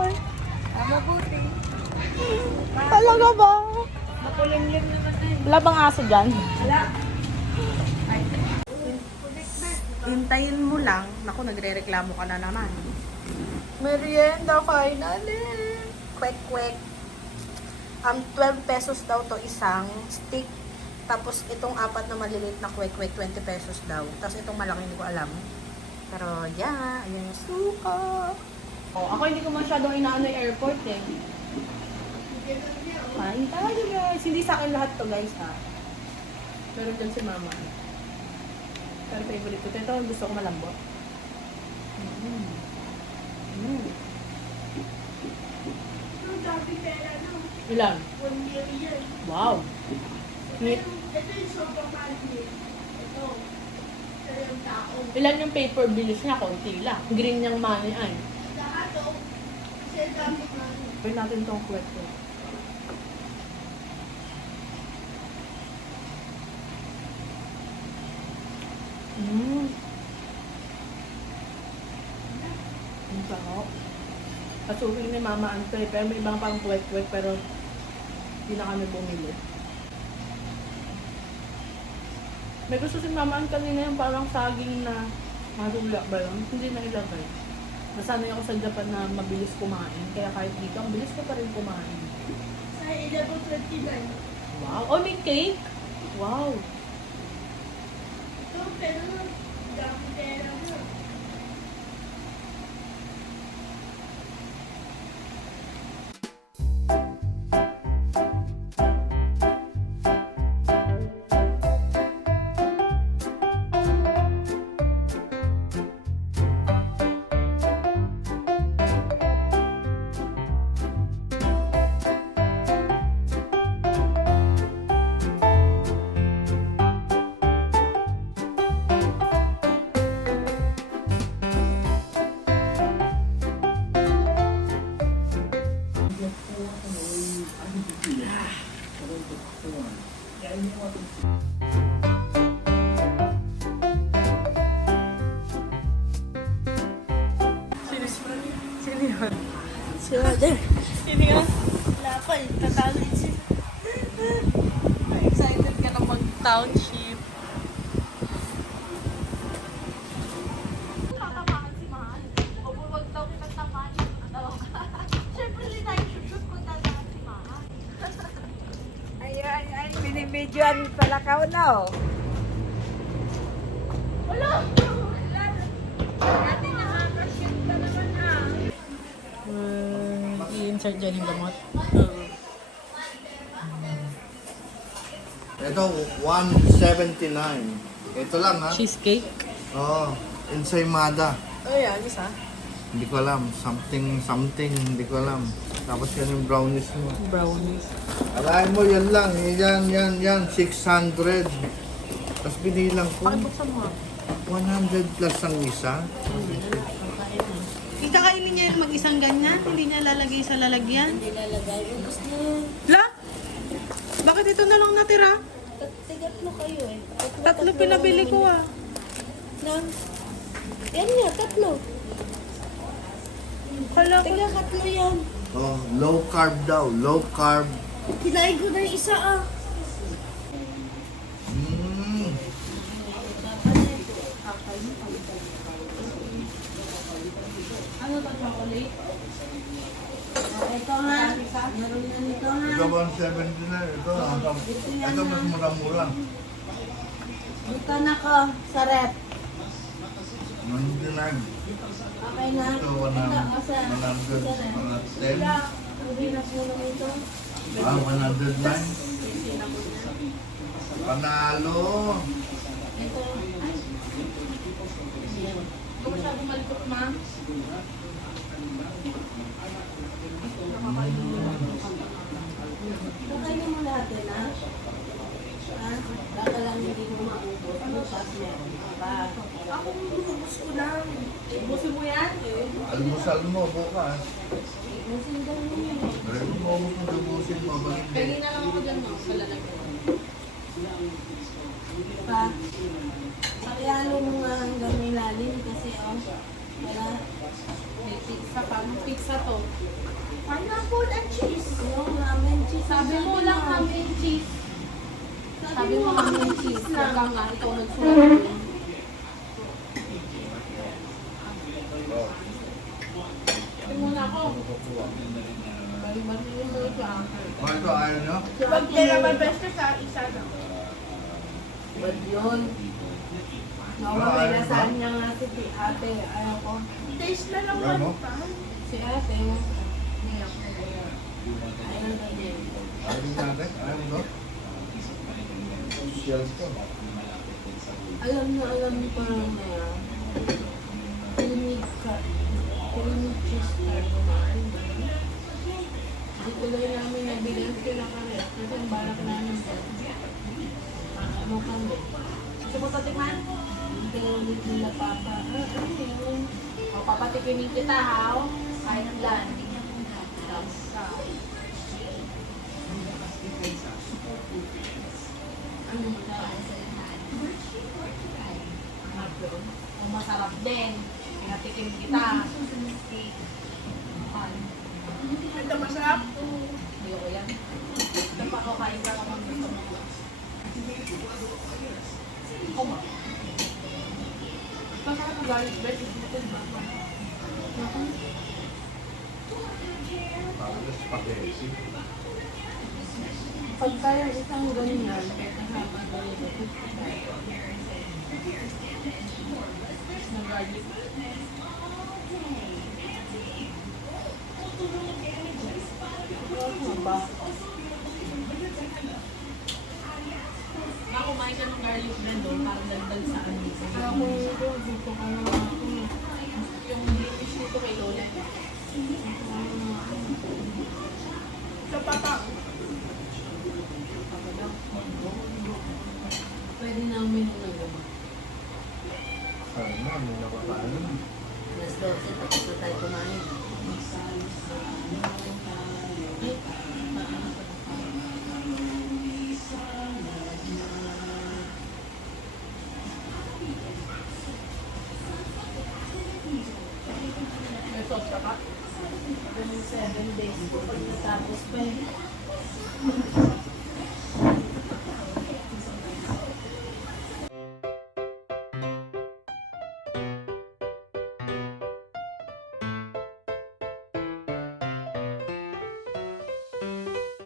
Okay. Mabuti. Talaga ba? Makulimlim naman na Wala bang aso dyan? Wala. Hintayin mo lang. Naku, nagre-reklamo ka na naman. Merienda, finally! Kwek-kwek. 12 pesos daw to isang stick. Tapos itong apat na maliliit na kwek-kwek, 20 pesos daw. Tapos itong malaki, hindi ko alam. Pero yeah, ayan yung suka. Oh, ako hindi ko masyadong inaano yung airport eh. Kain tayo guys. Hindi sa akin lahat to guys ha. Meron dyan si mama. Pero favorite ko. Ito gusto ko malambot. Ilan? 1 million. Wow. Ito yung sobrang mahal niya. Ito. Ito yung tao. Ilan yung paper bills niya? Konti lang. Green niyang money ay. Lahat o. Kasi ang dami money. Pwede natin tong kwek ko. Ang sarap. Kasukin ni Mama Ante, pero may ibang pang kwek-kwek, pero hindi na kami bumili. May gusto si Mama Ante kanina yung parang saging na matulak ba yun? Hindi na ilagay. Nasanay ako sa Japan na mabilis kumain, kaya kahit dito, ang bilis ko pa rin kumain. Sa 11:29. Wow! Oh, may cake! Wow! Ito, pero dami pera na. Sino yun? Si Mother. Sino yun? Wala pa eh. Tatawid siya. Excited ka na mag-township. Tatamaan si Mahal. O huwag daw kitang tamaan. Siyempre, linay-shoot ko tatamaan si Mahal. Ay, binibidyoan pala ka na, oh. Wala! Dati nakaka-shoot ka naman ah. I-insert dyan yung gamot. Ito, 179. Ito lang ha. Cheesecake. Oo, ensaymada. Oh yeah, isa. Hindi ko alam. Something, hindi ko alam. Tapos yan yung brownies mo. Brownies. Alain mo, yan lang. Yan. 600. Tapos binilang ko. Pakibuksan mo nga. 100 plus ang isa. Ikakainin niya yung mag-isang ganyan? Hindi niya lalagay sa lalagyan? Hindi lalagay. Gusto niya. La? Bakit ito na lang natira? Tigatlo kayo eh. Tatlo pinabili ko ah. Lang. Yan nga, tatlo. Kala ko. Tatlo yan. Oh, low carb daw. Low carb. Kinain ko na yung isa ah. Mm. Ano to, chocolate? Ito nga. Meron na nito ha. Ito 179. Ito mas mura-mura. Dito na ko sa rep. 99. Okay na. Ito Ito, 100. sa rep. 110. Hindi na sulo ito. 109. Panalo. Ito. Hindi ko masyadong malikot, ma'am. Kakainin mo lahat yan ha. Ha? Baka lang hindi mo maubos. Bukas meron pa. Ako ubus ko lang. Ubusin mo yan? Almusal mo bukas. Ubusin daw mo yun. Meron mo kung ubusin mo. Bakit Pagin hindi? na lang ako dyan, no? Palalagyan. Pa. Pakihalo mo nga hanggang ilalim kasi oh. Wala. May pizza pa. Anong pizza to? Pineapple and cheese. Yung ramen cheese. Sabi mo lang ham and cheese. Sabi mo ham and cheese. lang. Wag nga ikaw nagsulat yun. Tingnan muna ako. Bali-bali yung mga siya. Bakit ito ayaw nyo? Wag kayo naman best sa isa na. Ba't yun? Nawaway na saan niya nga si ate. Ayaw ko. Taste na lang Wala mo? one pa. Si ate. Ayaw na din. Ayaw din natin? Ayaw mo ito? Shells to. Alam ko lang na yan. Creamy cheese carbonara. Di tuloy namin nabilang sila kami. Kasi ang balak namin po. Ano kami? Gusto mo ito tikman? Tingnan ulit nila papa. Ano yun? O, papatikimin kita ha. Kain ng lan. Ano masarap? O, masarap din. Pinatikim kita. Ito masarap. Hindi ko yan. Ito pa ako kain ka kung gusto mo. Masarap ang garlic bread. Isipin ba? Tapos spaghetti. Pagka yung isang ganyan, kasama ganyan. Na garlic. Ano ba? Kumain ka ng garlic bread doon para dagdag sa ano. Ako yung dito ka na ako. Yung British nito kay Lola. Sa papa. Pwede namin na gaba. Ano na, may nakakain. Alas 12, tapos na tayo kumain. May sauce ka pa? 7 days. Tapos pa eh.